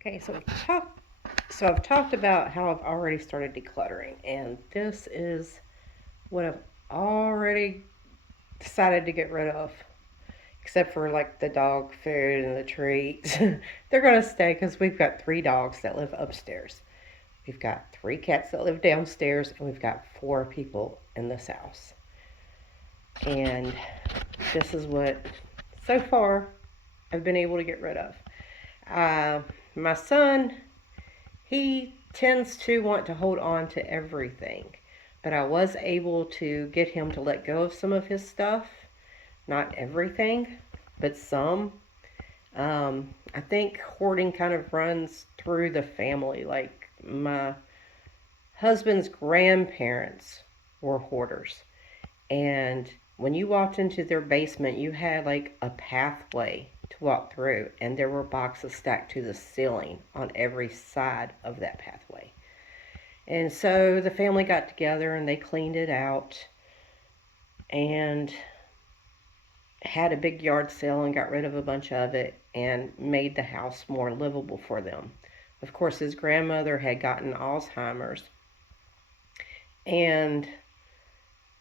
Okay, I've talked about how I've already started decluttering, and this is what I've already decided to get rid of, except for like the dog food and the treats. They're gonna stay because we've got three dogs that live upstairs. We've got three cats that live downstairs, and we've got four people in this house. And this is what, so far, I've been able to get rid of. Uh, my son, he tends to want to hold on to everything, but I was able to get him to let go of some of his stuff. Not everything, but some. I think hoarding kind of runs through the family. Like my husband's grandparents were hoarders. And when you walked into their basement, you had like a pathway to walk through, and there were boxes stacked to the ceiling on every side of that pathway. And so the family got together and they cleaned it out and had a big yard sale and got rid of a bunch of it and made the house more livable for them. Of course, his grandmother had gotten Alzheimer's, and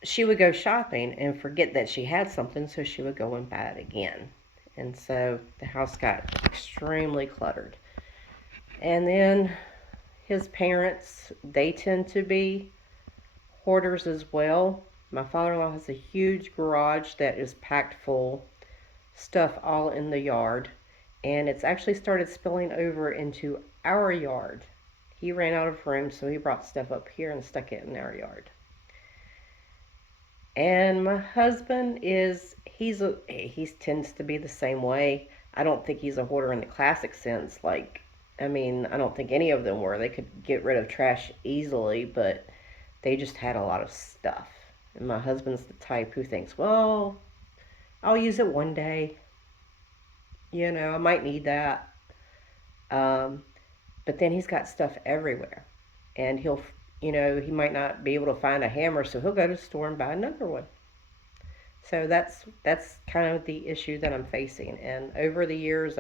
she would go shopping and forget that she had something, so she would go and buy it again. And so the house got extremely cluttered. And then his parents, they tend to be hoarders as well. My father-in-law has a huge garage that is packed full, stuff all in the yard, and it's actually started spilling over into our yard. He ran out of room, so he brought stuff up here and stuck it in our yard. And my husband is he tends to be the same way. I don't think he's a hoarder in the classic sense. Like, I mean, I don't think any of them were. They could get rid of trash easily, but they just had a lot of stuff. And my husband's the type who thinks, well, I'll use it one day. I might need that. Um, but then he's got stuff everywhere. And he might not be able to find a hammer, so he'll go to the store and buy another one. So that's kind of the issue that I'm facing. And over the years,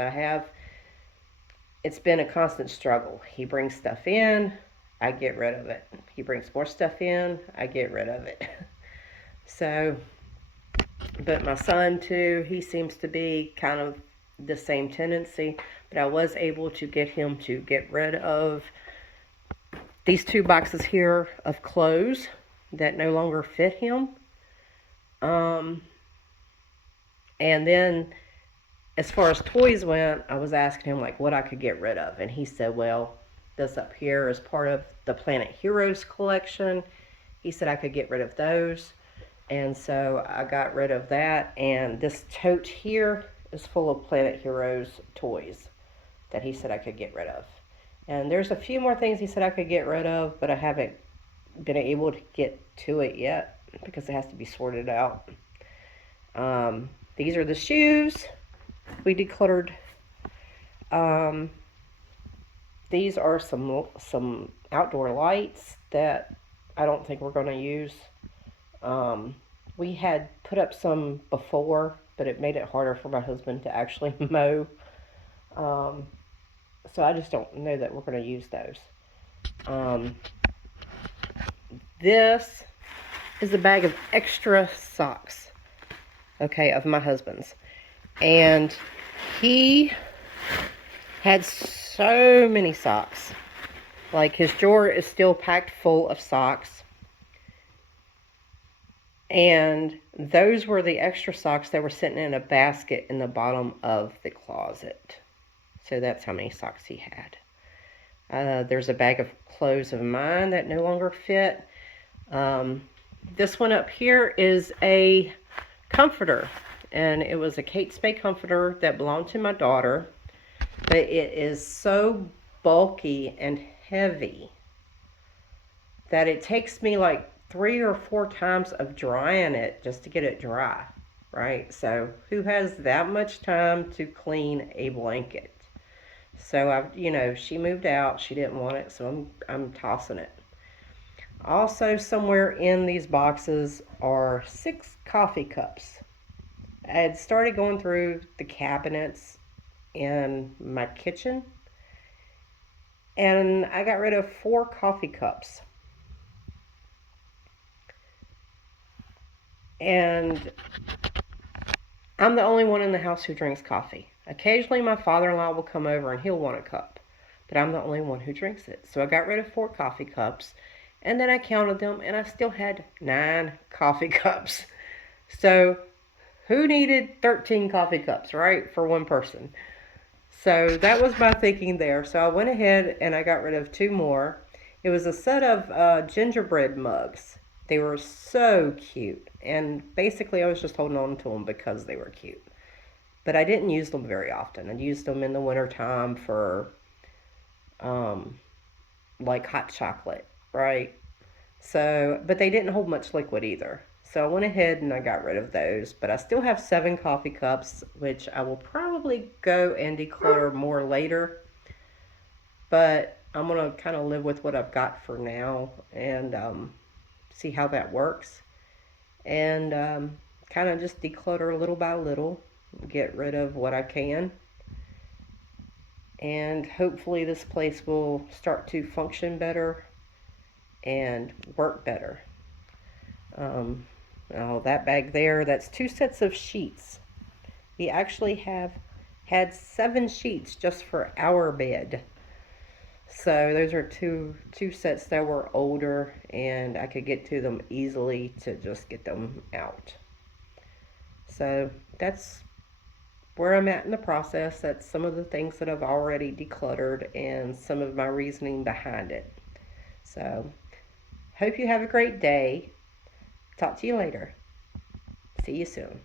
it's been a constant struggle. He brings stuff in, I get rid of it. He brings more stuff in, I get rid of it. So, but my son too, he seems to be kind of the same tendency. But I was able to get him to get rid of these two boxes here of clothes that no longer fit him. Um, and then as far as toys went, I was asking him like what I could get rid of, and he said, "Well, this up here is part of the Planet Heroes collection." He said I could get rid of those, and so I got rid of that. And this tote here is full of Planet Heroes toys that he said I could get rid of. And there's a few more things he said I could get rid of, but I haven't been able to get to it yet because it has to be sorted out. These are the shoes we decluttered. Um, these are some outdoor lights that I don't think we're going to use. We had put up some before, but it made it harder for my husband to actually mow. Um, so I just don't know that we're going to use those. Um, this is a bag of extra socks, okay, of my husband's. And he had so many socks. Like, his drawer is still packed full of socks. And those were the extra socks that were sitting in a basket in the bottom of the closet. So that's how many socks he had. There's a bag of clothes of mine that no longer fit. This one up here is a comforter. And it was a Kate Spade comforter that belonged to my daughter. But it is so bulky and heavy that it takes me like 3 or 4 times of drying it just to get it dry, right? So who has that much time to clean a blanket? So she moved out. She didn't want it, so I'm tossing it. Also, somewhere in these boxes are 6 coffee cups. I had started going through the cabinets in my kitchen, And I got rid of 4 coffee cups. And I'm the only one in the house who drinks coffee. Occasionally my father-in-law will come over and he'll want a cup, but I'm the only one who drinks it. So I got rid of 4 coffee cups, and then I counted them and I still had 9 coffee cups. So who needed 13 coffee cups, right, for one person? So that was my thinking there. So I went ahead and I got rid of 2 more. It was a set of gingerbread mugs. They were so cute. And basically, I was just holding on to them because they were cute. But I didn't use them very often. I used them in the wintertime for um, like hot chocolate, right? So, but they didn't hold much liquid either. So I went ahead and I got rid of those. But I still have 7 coffee cups, which I will probably go and declutter more later. But I'm going to kind of live with what I've got for now and see how that works. And kind of just declutter little by little, get rid of what I can. And hopefully, this place will start to function better and work better. Um, oh, that bag there, that's 2 sets of sheets. We actually have had 7 sheets just for our bed. So those are two sets that were older, and I could get to them easily to just get them out. So that's where I'm at in the process. That's some of the things that I've already decluttered and some of my reasoning behind it. So hope you have a great day. Talk to you later. See you soon.